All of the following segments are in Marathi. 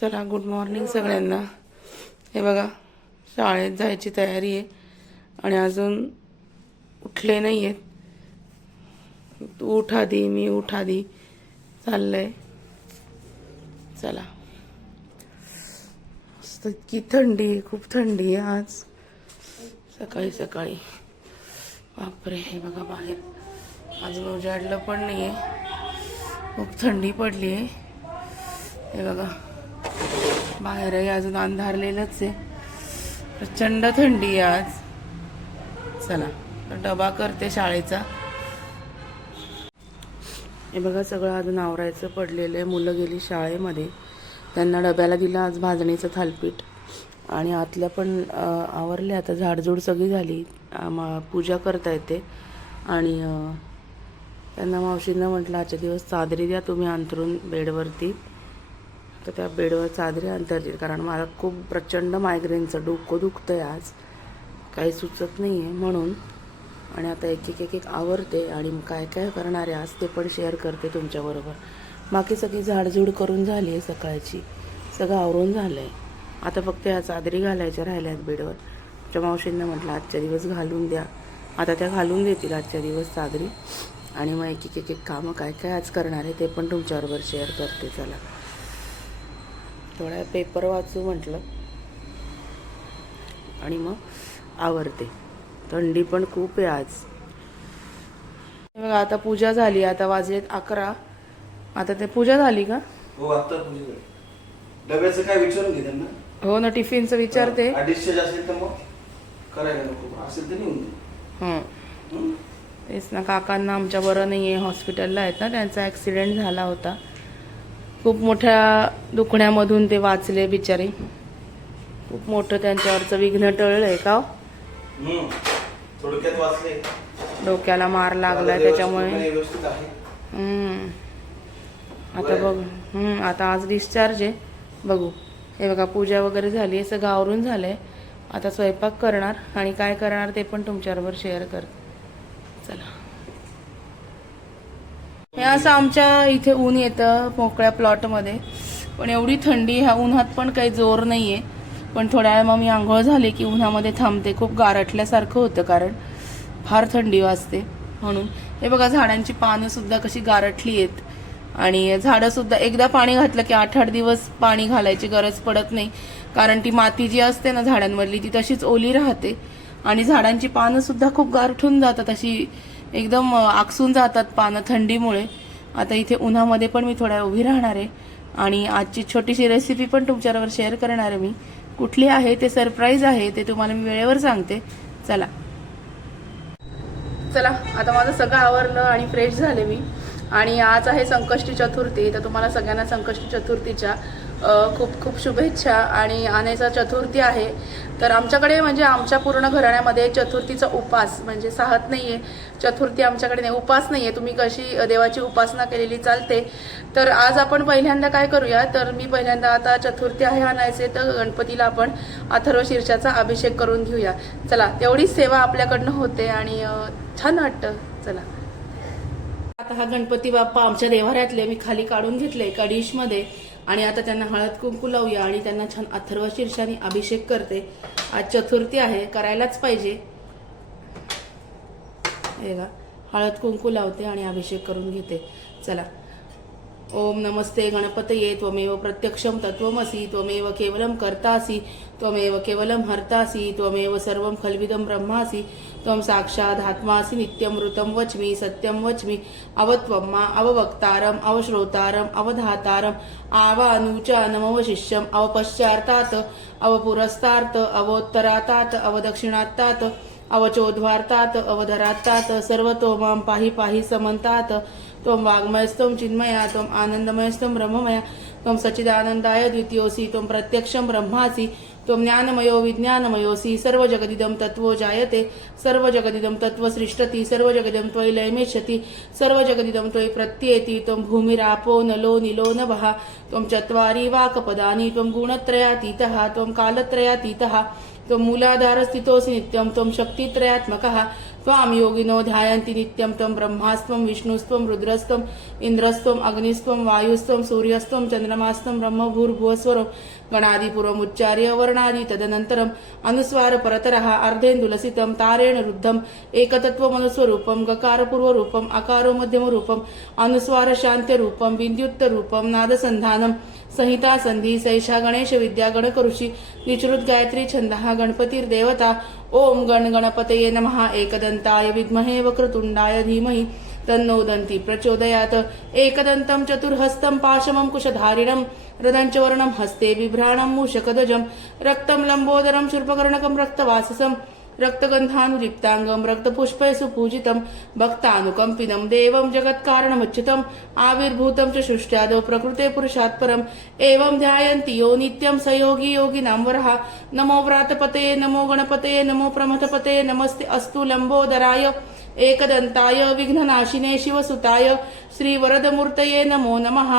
चला गुड मॉर्निंग सगळ्यांना. हे बघा शाळेत जायची तयारी आहे आणि अजून उठले नाही आहेत तू उठा दी मी उठ चाललं चाललंय. चला. मस्त इतकी थंडी आहे खूप थंडी आहे आज. सकाळी सकाळी. बापरे हे बघा बाहेर. अजून उजाडलं पण नाही आहे खूप थंडी पडली आहे हे बघा. बाहेरही अजून अंधारलेलंच आहे. प्रचंड थंडी आहे आज. चला तर डबा करते शाळेचा. हे बघा सगळं अजून आवरायचं पडलेलं आहे. मुलं गेली शाळेमध्ये. त्यांना डब्याला दिलं आज भाजणीचं थालपीठ. आणि आतल्या पण आवरले. आता झाडझूड सगळी झाली. पूजा करता येते. आणि त्यांना मावशींना म्हटलं आजच्या दिवस चादरी द्या तुम्ही अंथरून बेडवरती. तर त्या बेडवर चादरी अंतरतील कारण मला खूप प्रचंड मायग्रेनचं डोकं दुखतं आहे आज. काही सुचत नाही आहे म्हणून. आणि आता एक एक एक एक आवरते आणि काय काय करणार आहे आज ते पण शेअर करते तुमच्याबरोबर बाकी सगळी झाडझूड करून झाली आहे सकाळची. सगळं आवरून झालं आहे आता फक्त या चादरी घालायच्या राहिल्या आहेत बेडवर. तुमच्या मावशींना म्हटलं आजच्या दिवस घालून द्या. आता त्या घालून देतील आजच्या दिवस चादरी. आणि मग एक एक एक कामं काय काय आज करणार आहे ते पण तुमच्याबरोबर शेअर करते चला. थोडा पेपर वाचू म्हटलं. आणि मग आवरते. थंडी पण खूप आहे आज. बघा आता पूजा झाली आता वाजलेत अकरा. आता ते पूजा झाली का? हो आता. डब्याचं काय विचारून घे त्यांना. हो ना टिफिनचं विचारते. अडीचशे असेल तर मग करायला नको. असेल तर नेऊन? तेच ना काकांना आमच्या बरं नाही आहे हॉस्पिटलला आहेत ना त्यांचा ॲक्सिडेंट झाला होता. खूप मोठ्या दुखण्यामधून ते वाचले बिचारे. खूप मोठं त्यांच्यावरचं विघ्न टळलं आहे का हो? डोक्याला मार लागलाय त्याच्यामुळे. आता बघ. हम्म, आता आज डिस्चार्ज आहे. बघू. हे बघा पूजा वगैरे झाली आहे सगळं आवरून झालं आहे आता स्वयंपाक करणार आणि काय करणार ते पण तुमच्याबरोबर शेअर कर चला. हे असं आमच्या इथे ऊन येतं मोकळ्या प्लॉटमध्ये पण एवढी थंडी ह्या उन्हात पण काही जोर नाही आहे पण थोड्या वेळा मग मी आंघोळ झाली की उन्हामध्ये थांबते. खूप गारठल्यासारखं होतं कारण फार थंडी वाजते म्हणून. हे बघा झाडांची पानंसुद्धा कशी गारठली आहेत. आणि झाडंसुद्धा एकदा पाणी घातलं की आठ आठ दिवस पाणी घालायची गरज पडत नाही. कारण ती माती जी असते ना झाडांमधली ती तशीच ओली राहते. आणि झाडांची पानंसुद्धा खूप गारठून जातात अशी एकदम आकसून जातात पानं थंडीमुळे. आता इथे उन्हामध्ये पण मी थोड्या उभी राहणार आहे. आणि आजची छोटीशी रेसिपी पण तुमच्याबरोबर शेअर करणार आहे मी. कुठली आहे ते सरप्राईज आहे ते तुम्हाला मी वेळेवर सांगते. चला. चला आता माझं सगळं आवरलं आणि फ्रेश झाले मी. आणि आज आहे संकष्टी चतुर्थी तर तुम्हाला सगळ्यांना संकष्टी चतुर्थीच्या खूप खूप शुभेच्छा आणि आणायचा चतुर्थी आहे. तर आमच्याकडे म्हणजे आमच्या पूर्ण घराण्यामध्ये चतुर्थीचा उपास म्हणजे साहत नाही आहे चतुर्थी आमच्याकडे नाही उपास नाही आहे तुम्ही कशी देवाची उपासना केलेली चालते. तर आज आपण पहिल्यांदा काय करूया? तर मी पहिल्यांदा आता चतुर्थी आहे आणायचे तर गणपतीला आपण अथर्व शीर्षाचा अभिषेक करून घेऊया. चला तेवढीच सेवा आपल्याकडनं होते आणि छान वाटतं. चला. आता हा गणपती बाप्पा आमच्या देवाऱ्यातले मी खाली काढून घेतले एका डिशमध्ये? आणि आता त्यांना हळद कुंकू लावूया आणि त्यांना छान अथर्व शीर्षाने अभिषेक करते. आज चतुर्थी आहे करायलाच पाहिजे. हे हळद कुंकू लावते आणि अभिषेक करून घेते. चला. ओम नमस्ते गणपतये त्वमेव प्रत्यक्षम तत्वमसी त्वमेव केवलं कर्तासी त्वमेव केवलं हर्तासी त्वमेव सर्वं खलविदम ब्रह्मासी त्वं साक्षात् आत्मासि नित्यमृतं वच्मि सत्यं वच्मि। अवत्वं मा अववक्तारम् अवश्रोतारम् अवधातारम् आवानुचानमवशिष्यम् अवपश्चार्तात् अवपुरस्तात् अवोत्तरातात् अवदक्षिणात्तात् अवचोध्वार्तात् अवधरात्तात्। सर्वतो मां पाहि पाहि समन्तात्। त्वं वाङ्मयस्त्वं चिन्मया त्वम् आनन्दमयस्त्वं ब्रह्ममया। त्वं सच्चिदानन्दाय द्वितीयोऽसि त्वं प्रत्यक्षं ब्रह्मासि। त्वं ज्ञानमयो विज्ञानमयोऽसि सर्वजगदिदं तत्त्वो जायते सर्वजगदिदं तत्त्वसृष्टति सर्वजगदिदं त्वयि लयमेष्यति सर्वजगदिदं त्वयि प्रत्येती त्वं भूमिरापो नलो निलो नभः त्वं चत्वारि वाक्पदानि त्वं गुणत्रयातीतः त्वं कालत्रयातीतः त्वं नित्यं त्वं शक्तित्रयात्मकः त्वां योगिनो ध्यायन्ति नित्यं त्वं ब्रह्मास्त्वं विष्णुस्त्वं रुद्रस्त्वम् इन्द्रस्त्वम् अग्निस्त्वं वायुस्त्वं सूर्यस्त्वं चन्द्रमास्त्वं ब्रह्मभूर्भुवस्वरं गणादिपूर्वमुच्चार्य वर्णादि तदनन्तरम् अनुस्वारपरतरः अर्धेन्दुलसितं तारेण रुद्धम् एकतत्त्वमनुस्वरूपं गकारपूर्वरूपम् अकारो मध्यमरूपम् अनुस्वारशान्त्यरूपं बिन्द्युत्तरूपं नादसन्धानं संहिता संधी सैषा गणेश विद्या गणकऋषी निचृत गायत्री छन्दः गणपतिर्देवता ओम गण गणपतये नमः एकदन्ताय विद्महे वक्रतुण्डाय धीमहि तन्नो दंती प्रचोदयात्। एकदन्तं चतुर्हस्तं पाशमं कुशधारिणं रदञ्चवर्णं हस्ते बिभ्राणं मूषकध्वजं रक्तं लम्बोदरं शूर्पकर्णकं रक्तवाससं रक्तगन्धानुलिप्ताङ्गं रक्तपुष्पै सुपूजितं भक्तानुकम्पिनं देवं जगत्कारणमच्युतम् आविर्भूतं च सृष्ट्यादौ प्रकृते पुरुषात् परम् एवं ध्यायन्ति यो नित्यं स योगी योगिनां वरः। नमो व्रातपते नमो गणपते नमो प्रमथपते नमस्ते अस्तु लम्बोदराय। एकदन्ताय विघ्ननाशिने शिवसुताय। श्रीवरदमूर्तये नमो नमः।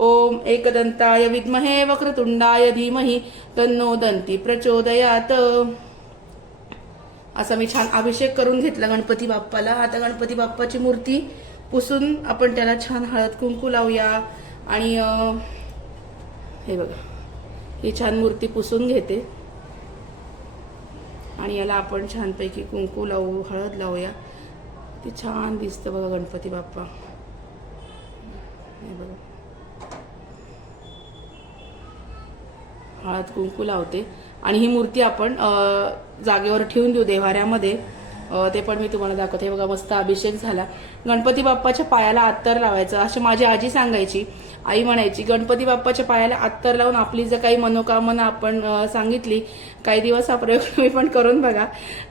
ॐ एकदन्ताय विद्महे वक्रतुण्डाय धीमहि। तन्नो दन्ति प्रचोदयात्। असा मी छान अभिषेक करून घेतला गणपती बाप्पाला. आता गणपती बाप्पाची मूर्ती पुसून आपण त्याला छान हळद कुंकू लावूया. आणि हे बघा ही छान मूर्ती पुसून घेते. आणि याला आपण छानपैकी कुंकू लावू हळद लावूया. ते छान दिसतं बघा गणपती बाप्पा. हे बघा. हळद कुंकू लावते. आणि ही मूर्ती आपण जागेवर ठेवून देऊ देवाऱ्यामध्ये ते पण मी तुम्हाला दाखवते. बघा मस्त अभिषेक झाला. गणपती बाप्पाच्या पायाला अत्तर लावायचं. अशी माझी आजी सांगायची. आई म्हणायची गणपती बाप्पाच्या पायाला अत्तर लावून आपली जर काही मनोकामना आपण सांगितली काही दिवस हा प्रयोग तुम्ही पण करून बघा.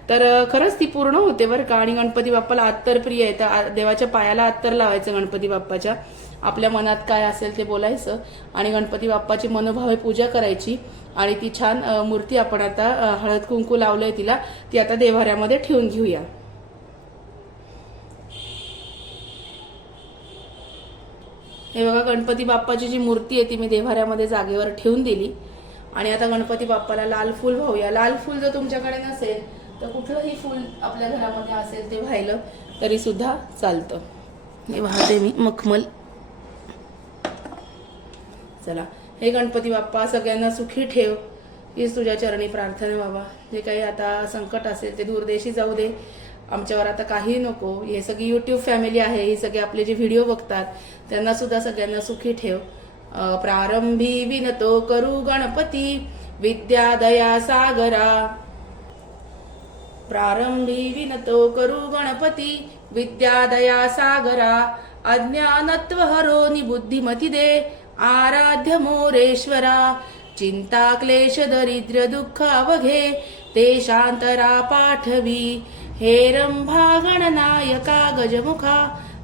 तर खरंच ती पूर्ण होते बरं का. आणि गणपती बाप्पाला अत्तर प्रिय आहे. तर देवाच्या पायाला अत्तर लावायचं गणपती बाप्पाच्या. आपल्या मनात काय असेल ते बोलायचं. आणि गणपती बाप्पाची मनोभावे पूजा करायची. आणि ती छान मूर्ती आपण आता हळद कुंकू लावलंय तिला ती आता देवाऱ्यामध्ये ठेवून घेऊया. हे बघा गणपती बाप्पाची जी मूर्ती आहे ती मी देवाऱ्यामध्ये जागेवर ठेवून दिली. आणि आता गणपती बाप्पाला लाल फूल वाहूया लाल फूल जर तुमच्याकडे नसेल तर कुठलंही फूल आपल्या घरामध्ये असेल ते व्हायलं तरी सुद्धा चालतं. हे वाहते मी मखमल. चला. हे गणपती बाप्पा सगळ्यांना सुखी ठेव. हीच तुझ्या चरणी प्रार्थना बाबा. जे काही आता संकट असेल ते दूरदेशी जाऊ दे. आमच्यावर आता काही नको. हे सगळी यूट्यूब फॅमिली आहे. ही सगळे आपले जे व्हिडिओ बघतात त्यांना सुद्धा सगळ्यांना सुखी ठेव. प्रारंभी विनतो करू गणपती. विद्या दया सागरा. प्रारंभी विनतो करू गणपती. विद्या दया सागरा. अज्ञानत्व हरो बुद्धिमती दे. आराध्य मोरेश्वरा चिंता क्लेश दरिद्र दुःख अवघे ते शांतरा पाठवी. हे रंभा गणनायका गजमुखा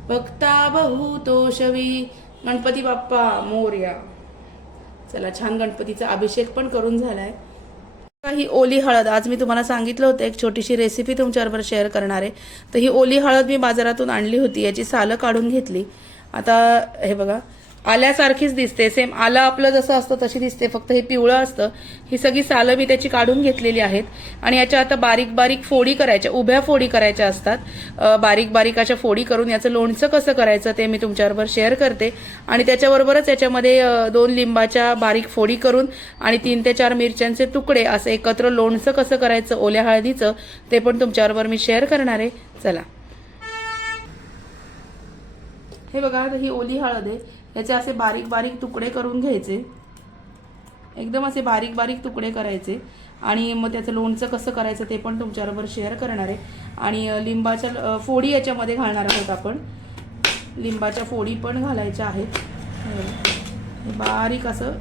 भक्ता बहुतोषवी. गणपती बाप्पा मोर्या. चला छान गणपतीचा अभिषेक पण करून झालाय. ही ओली हळद आज मी तुम्हाला सांगितलं होतं एक छोटीशी रेसिपी तुमच्याबरोबर शेअर करणार आहे. तर ही ओली हळद मी बाजारातून आणली होती याची सालं काढून घेतली. आता हे बघा आल्यासारखीच दिसते. सेम आलं आपलं जसं असतं तशी दिसते. फक्त हे पिवळं असतं. ही सगळी सालं मी त्याची काढून घेतलेली आहेत. आणि याच्या आता बारीक बारीक फोडी करायच्या उभ्या फोडी करायच्या असतात. बारीक बारीक अशा फोडी करून याचं लोणचं कसं करायचं ते मी तुमच्याबरोबर शेअर करते. आणि त्याच्याबरोबरच याच्यामध्ये दोन लिंबाच्या बारीक फोडी करून आणि तीन ते चार मिरच्यांचे तुकडे असं एकत्र लोणचं कसं करायचं ओल्या हळदीचं ते पण तुमच्याबरोबर मी शेअर करणार आहे. चला. हे बघा आता ही ओली हळद आहे. याचे असे बारीक बारीक तुकडे करून घ्यायचे. एकदम असे बारीक बारीक तुकडे करायचे. आणि मग त्याचं लोणचं कसं करायचं ते पण तुमच्याबरोबर शेअर करणार आहे. आणि लिंबाच्या फोडी याच्यामध्ये घालणार आहोत आपण. लिंबाच्या फोडी पण घालायच्या आहेत. बारीक असं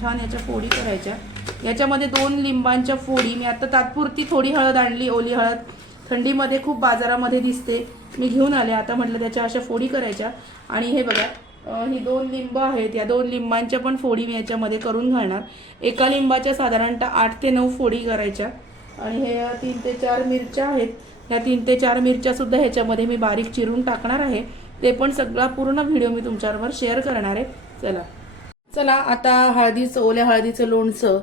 छान याच्या फोडी करायच्या. याच्यामध्ये दोन लिंबांच्या फोडी मी आता तात्पुरती थोडी हळद आणली ओली हळद. थंडीमध्ये खूप बाजारामध्ये दिसते. मी घेऊन आले आता म्हटलं त्याच्या अशा फोडी करायच्या. आणि हे बघा ही दोन लिंब आहेत. या दोन लिंबांच्या पण फोडी मी याच्यामध्ये करून घालणार. एका लिंबाच्या साधारणतः आठ ते नऊ फोडी करायच्या. आणि हे तीन ते चार मिरच्या आहेत. ह्या तीन ते चार मिरच्यासुद्धा ह्याच्यामध्ये मी बारीक चिरून टाकणार आहे. ते पण सगळा पूर्ण व्हिडिओ मी तुमच्याबरोबर शेअर करणार आहे. चला. चला आता हळदीचं ओल्या हळदीचं लोणचं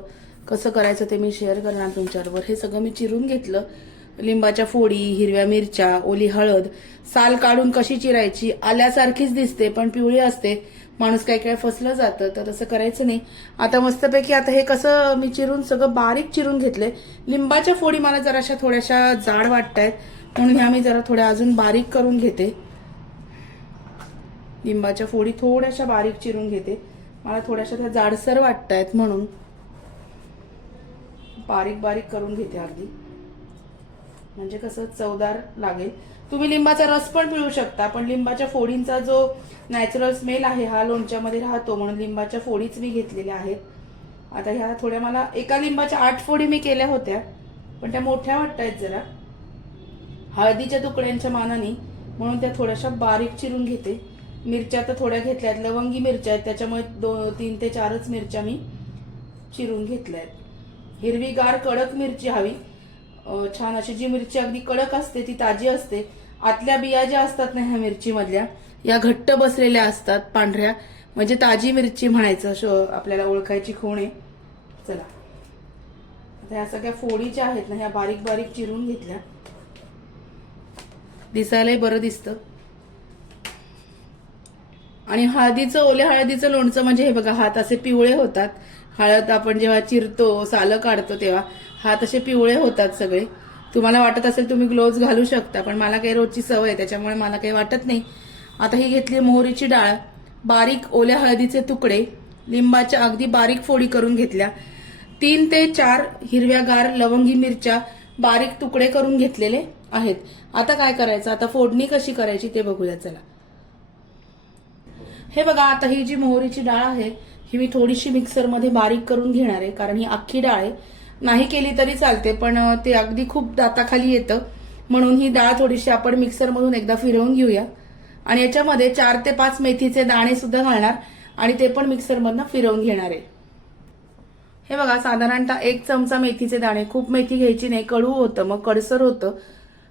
कसं करायचं ते मी शेअर करणार तुमच्याबरोबर हे सगळं मी चिरून घेतलं. लिंबाच्या फोडी हिरव्या मिरच्या ओली हळद साल काढून कशी चिरायची आल्यासारखीच दिसते पण पिवळी असते. माणूस काही काही फसलं जातं तर तसं करायचं नाही. आता मस्तपैकी आता हे कसं मी चिरून सगळं बारीक चिरून घेतलंय. लिंबाच्या फोडी मला जराशा थोड्याशा जाड वाटत आहेत म्हणून ह्या मी जरा थोड्या अजून बारीक करून घेते. लिंबाच्या फोडी थोड्याशा बारीक चिरून घेते. मला थोड्याशा त्या जाडसर वाटत आहेत म्हणून. बारीक बारीक करून घेते अगदी. म्हणजे कसं चवदार लागेल. तुम्ही लिंबाचा रस पण पिळू शकता पण लिंबाच्या फोडींचा जो नॅचरल स्मेल आहे हा लोणच्यामध्ये राहतो म्हणून लिंबाच्या फोडीच मी घेतलेल्या आहेत. आता ह्या थोड्या मला एका लिंबाच्या आठ फोडी मी केल्या होत्या पण त्या मोठ्या वाटत आहेत जरा. हळदीच्या तुकड्यांच्या मानाने म्हणून त्या थोड्याशा बारीक चिरून घेते. मिरच्या तर थोड्या घेतल्या आहेत लवंगी मिरच्या आहेत त्याच्यामुळे दो तीन ते चारच मिरच्या मी चिरून घेतल्या आहेत हिरवीगार कडक मिरची हवी. छान अशी जी मिरची अगदी कडक असते ती ताजी असते. आतल्या बिया ज्या असतात ना ह्या मिरचीमधल्या या घट्ट बसलेल्या असतात पांढऱ्या. म्हणजे ताजी मिरची म्हणायचं आपल्याला ओळखायची खूण आहे. चला. आता ह्या सगळ्या फोडी ज्या आहेत ना ह्या बारीक बारीक चिरून घेतल्या. दिसायलाही बरं दिसतं. आणि हळदीचं ओल्या हळदीचं लोणचं म्हणजे हे बघा हात असे पिवळे होतात. हळद आपण जेव्हा चिरतो सालं काढतो तेव्हा हात असे पिवळे होतात सगळे. तुम्हाला वाटत असेल तुम्ही ग्लोव्ज घालू शकता पण मला काही रोजची सवय आहे त्याच्यामुळे मला काही वाटत नाही. आता ही घेतली मोहरीची डाळ. बारीक ओल्या हळदीचे तुकडे. लिंबाच्या अगदी बारीक फोडी करून घेतल्या. तीन ते चार हिरव्यागार लवंगी मिरच्या बारीक तुकडे करून घेतलेले आहेत. आता काय करायचं? आता फोडणी कशी करायची ते बघूया चला. हे बघा आता ही जी मोहरीची डाळ आहे ही मी थोडीशी मिक्सरमध्ये बारीक करून घेणार आहे कारण ही अख्खी डाळ आहे. नाही केली तरी चालते पण ते अगदी खूप दाताखाली येतं. म्हणून ही डाळ थोडीशी आपण मिक्सरमधून एकदा फिरवून घेऊया. आणि याच्यामध्ये चार ते पाच मेथीचे दाणे सुद्धा घालणार आणि ते पण मिक्सरमधनं फिरवून घेणार आहे. हे बघा साधारणतः एक चमचा मेथीचे दाणे. खूप मेथी घ्यायची नाही कडू होतं मग कडसर होतं.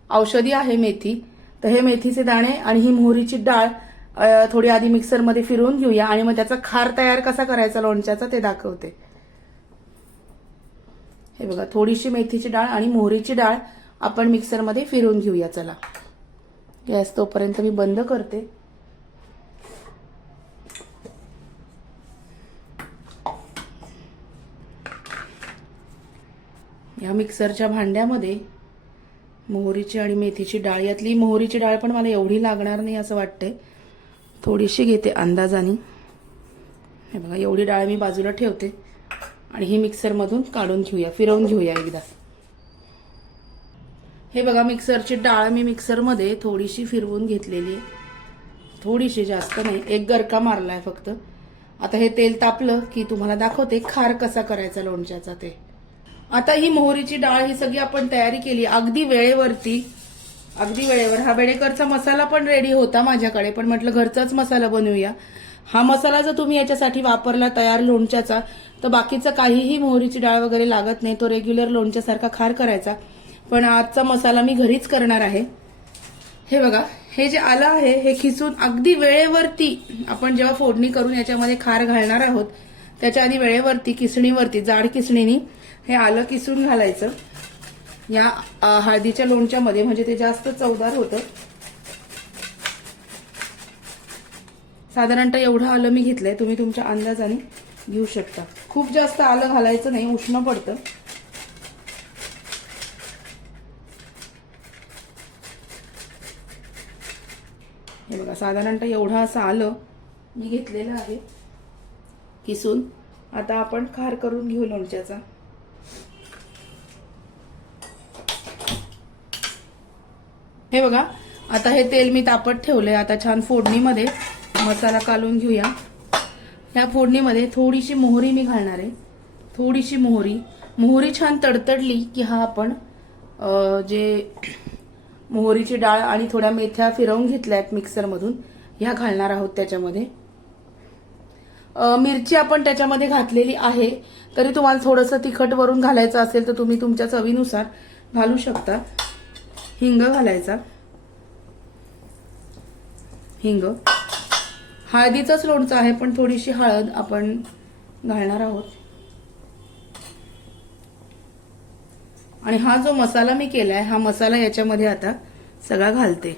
औषधी आहे मेथी. तर हे मेथीचे दाणे आणि ही मोहरीची डाळ थोडी आधी मिक्सरमध्ये फिरवून घेऊया आणि मग त्याचा खार तयार कसा करायचा लोणच्याचा ते दाखवते. हे बघा थोडीशी मेथीची डाळ आणि मोहरीची डाळ आपण मिक्सरमध्ये फिरवून घेऊया चला. गॅस तोपर्यंत मी बंद करते. या मिक्सरच्या भांड्यामध्ये मोहरीची आणि मेथीची डाळ यातली मोहरीची डाळ पण मला एवढी लागणार नाही असं वाटतंय. थोडीशी घेते अंदाजाने. हे बघा एवढी डाळ मी बाजूला ठेवते. आणि ही मिक्सरमधून काढून घेऊया फिरवून घेऊया एकदा. हे बघा मिक्सरची डाळ मी मिक्सरमध्ये थोडीशी फिरवून घेतलेली आहे. थोडीशी जास्त नाही एक गरका मारलाय फक्त. आता हे तेल तापलं की तुम्हाला दाखवते खार कसा करायचा लोणच्याचा ते. आता ही मोहरीची डाळ ही सगळी आपण तयारी केली. अगदी वेळेवरती अगदी वेळेवर. हा बेडेकरचा मसाला पण रेडी होता माझ्याकडे पण म्हटलं घरचाच मसाला बनवूया. हा मसाला जर तुम्ही याच्यासाठी वापरला तयार लोणच्याचा तर बाकीचं काहीही मोहरीची डाळ वगैरे लागत नाही तो रेग्युलर लोणच्यासारखा खार करायचा. पण आजचा मसाला मी घरीच करणार आहे. हे बघा हे जे आलं आहे हे खिसून अगदी वेळेवरती आपण जेव्हा फोडणी करून याच्यामध्ये खार घालणार आहोत त्याच्या आधी वेळेवरती किसणीवरती जाड किसणीनी हे आलं किसून घालायचं. या हळदीच्या लोणच्यामध्ये म्हणजे ते जास्त चवदार होतं. साधारणतः एवढं आलं मी घेतलंय तुम्ही तुमच्या अंदाजाने घेऊ शकता. खूप जास्त आलं घालायचं नाही उष्ण पडतं. हे बघा साधारणतः एवढं असं आलं मी घेतलेलं आहे किसून. आता आपण खार करून घेऊ लोणच्याचा. हे बघा आता हे तेल मी तापत ठेवलंय. आता छान फोडणीमध्ये मसाला कालून घेऊया. ह्या फोडणीमध्ये थोडीशी मोहरी मी घालणार आहे. थोडीशी मोहरी. मोहरी छान तडतडली की हा आपण जे मोहरीची डाळ आणि थोड्या मेथ्या फिरवून घेतल्या आहेत मिक्सरमधून ह्या घालणार आहोत त्याच्यामध्ये. मिरची आपण त्याच्यामध्ये घातलेली आहे. तरी तुम्हाला थोडंसं तिखट वरून घालायचं असेल तर तुम्ही तुमच्या चवीनुसार घालू शकता. हिंग घालायचा. हिंग. हळदीचंच लोणचं आहे पण थोडीशी हळद आपण घालणार आहोत. आणि हा जो मसाला मी केलाय हा मसाला याच्यामध्ये आता सगळा घालते.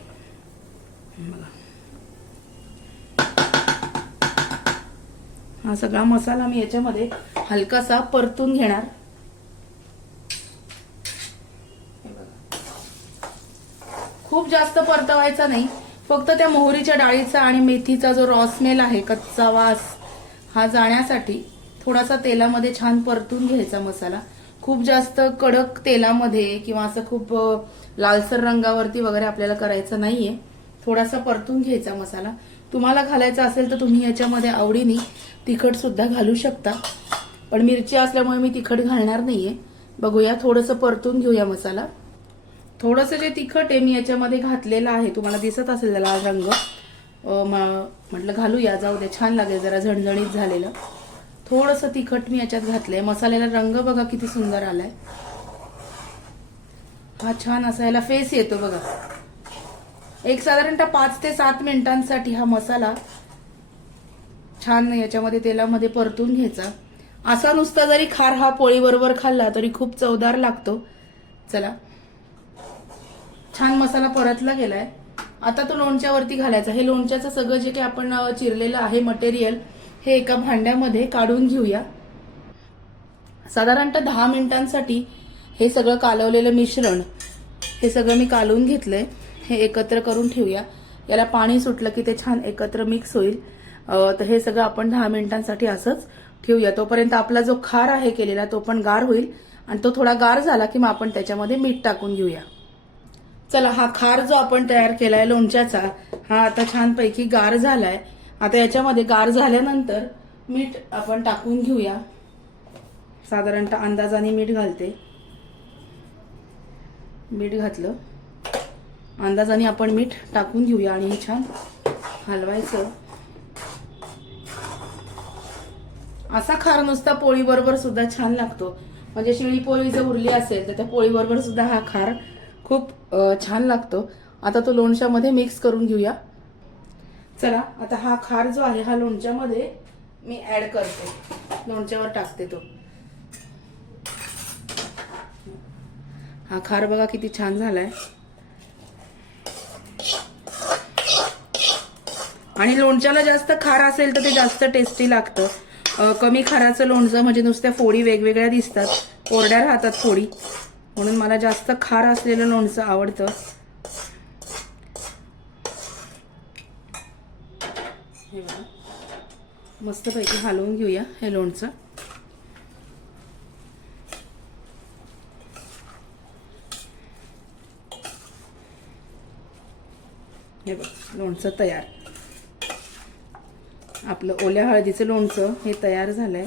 बघा. हा सगळा मसाला मी याच्यामध्ये हलकासा परतून घेणार हे बघा. खूप जास्त परतवायचा नाही. फक्त त्या मोहरीच्या डाळीचा आणि मेथीचा जो रॉ स्मेल आहे कच्चा वास हा जाण्यासाठी थोडासा तेलामध्ये छान परतून घ्यायचा मसाला. खूप जास्त कडक तेलामध्ये किंवा असं खूप लालसर रंगावरती वगैरे आपल्याला करायचं नाहीये. थोडासा परतून घ्यायचा मसाला. तुम्हाला घालायचा असेल तर तुम्ही याच्यामध्ये आवडीने तिखट सुद्धा घालू शकता. पण मिरची असल्यामुळे मी तिखट घालणार नाहीये. बघूया थोडंसं परतून घेऊया मसाला. थोडंसं जे तिखट आहे मी याच्यामध्ये घातलेलं आहे. तुम्हाला दिसत असेल त्याला रंग. म्हटलं घालूया जाऊ दे. छान लागेल जरा झणझणीत झालेलं. थोडंसं तिखट मी याच्यात घातलंय. मसाल्याला रंग बघा किती सुंदर आलाय. हा छान असा याला फेस येतो बघा. एक साधारणतः पाच ते सात मिनिटांसाठी हा मसाला छान याच्यामध्ये तेलामध्ये परतून घ्यायचा. असा नुसता जरी खार हा पोळीबरोबर खाल्ला तरी खूप चवदार लागतो. चला. छान मसाला परतला गेलाय. आता तो लोणच्यावरती घालायचा. हे लोणच्याचं सगळं जे काही आपण चिरलेलं आहे मटेरियल हे एका भांड्यामध्ये काढून घेऊया. साधारणतः दहा मिनिटांसाठी हे सगळं कालवलेलं मिश्रण हे सगळं मी कालवून घेतलंय. हे एकत्र करून ठेवूया. याला पाणी सुटलं की ते छान एकत्र मिक्स होईल. तर हे सगळं आपण दहा मिनिटांसाठी असंच ठेवूया. तोपर्यंत आपला जो खार आहे केलेला तो पण गार होईल. आणि तो थोडा गार झाला की मग आपण त्याच्यामध्ये मीठ टाकून घेऊया. चला हा खार जो आपण तयार केलाय लोणच्याचा हा आता छानपैकी गार झालाय. आता याच्यामध्ये गार झाल्यानंतर मीठ आपण टाकून घेऊया. साधारणतः अंदाजाने मीठ घालते. मीठ घातलं. अंदाजाने आपण मीठ टाकून घेऊया आणि हे छान हलवायचं. असा खार नुसता पोळीबरोबर सुद्धा छान लागतो. म्हणजे शिळी पोळी जर उरली असेल तर त्या पोळीबरोबर सुद्धा हा खार खूप छान लागतो. आता तो लोणच्यामध्ये मिक्स करून घेऊया. चला आता हा खार जो आहे हा लोणच्यामध्ये मी ऍड करते. लोणच्यावर टाकते तो. हा खार बघा किती छान झालाय. आणि लोणच्याला जास्त खार असेल तर ते जास्त टेस्टी लागतं. कमी खाराचं लोणचं म्हणजे नुसत्या फोडी वेगवेगळ्या दिसतात. कोरड्या राहतात फोडी. म्हणून मला जास्त खार असलेलं लोणचं आवडतं. हे बघा. मस्तपैकी हलवून घेऊया हे लोणचं. हे बघ लोणचं तयार. आपलं ओल्या हळदीचं लोणचं हे तयार झालंय.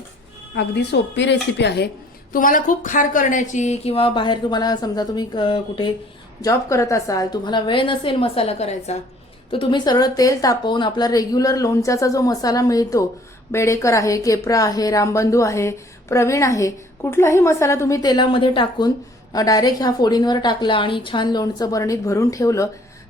अगदी सोपी रेसिपी आहे. तुम्हाला खूप खार करण्याची किंवा बाहेर तुम्हाला समजा तुम्ही क- कुठे जॉब करत असाल तुम्हाला वेळ नसेल मसाला करायचा तर तुम्ही सरळ तेल तापवून आपला रेग्युलर लोणच्याचा जो मसाला मिळतो बेडेकर आहे केप्रा आहे रामबंधू आहे प्रवीण आहे कुठलाही मसाला तुम्ही तेलामध्ये टाकून डायरेक्ट ह्या फोडींवर टाकला आणि छान लोणचं बरणीत भरून ठेवलं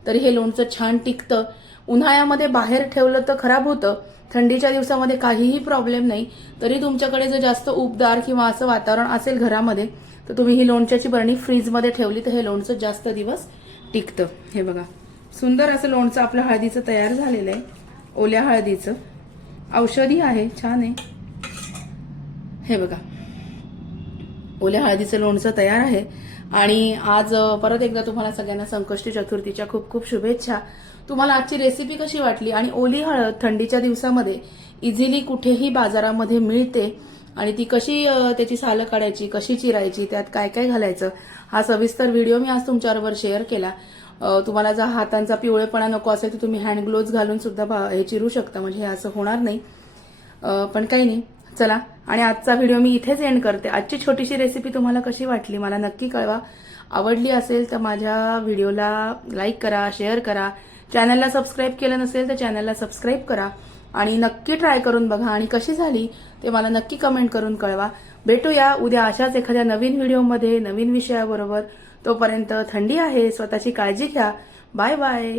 तरी हे लोणचं छान टिकतं. उन्हाळ्यामध्ये बाहेर ठेवलं तर खराब होतं. थंडीच्या दिवसामध्ये काहीही प्रॉब्लेम नाही. तरी तुमच्याकडे जर जास्त उबदार किंवा असं वातावरण असेल घरामध्ये तर तुम्ही ही लोणच्याची बरणी फ्रीजमध्ये ठेवली तर हे लोणचं जास्त दिवस टिकतं. हे बघा. सुंदर असं लोणचं आपलं हळदीचं तयार झालेलं आहे. ओल्या हळदीचं. औषधी आहे. छान आहे. हे बघा. ओल्या हळदीचं लोणचं तयार आहे. आणि आज परत एकदा तुम्हाला सगळ्यांना संकष्टी चतुर्थीच्या खूप खूप शुभेच्छा. तुम्हाला आजची रेसिपी कशी वाटली? आणि ओली हळद थंडीच्या दिवसामध्ये इझिली कुठेही बाजारामध्ये मिळते. आणि ती कशी त्याची सालं काढायची कशी चिरायची त्यात काय काय घालायचं हा सविस्तर व्हिडिओ मी आज तुमच्याबरोबर शेअर केला. तुम्हाला जर हातांचा पिवळेपणा नको असेल तर तुम्ही हँड ग्लोव्ज घालून सुद्धा हे चिरू शकता. म्हणजे हे असं होणार नाही. पण काही नाही. चला आणि आजचा व्हिडिओ मी इथेच एंड करते. आजची छोटीशी रेसिपी तुम्हाला कशी वाटली मला नक्की कळवा. आवडली असेल तर माझ्या व्हिडिओला लाईक करा शेअर करा. चॅनलला सबस्क्राईब केलं नसेल तर चॅनलला सबस्क्राईब करा. आणि नक्की ट्राय करून बघा. आणि कशी झाली ते मला नक्की कमेंट करून कळवा. भेटूया उद्या अशाच एखाद्या नवीन व्हिडिओमध्ये नवीन विषयाबरोबर. तोपर्यंत थंडी आहे स्वतःची काळजी घ्या. Bye bye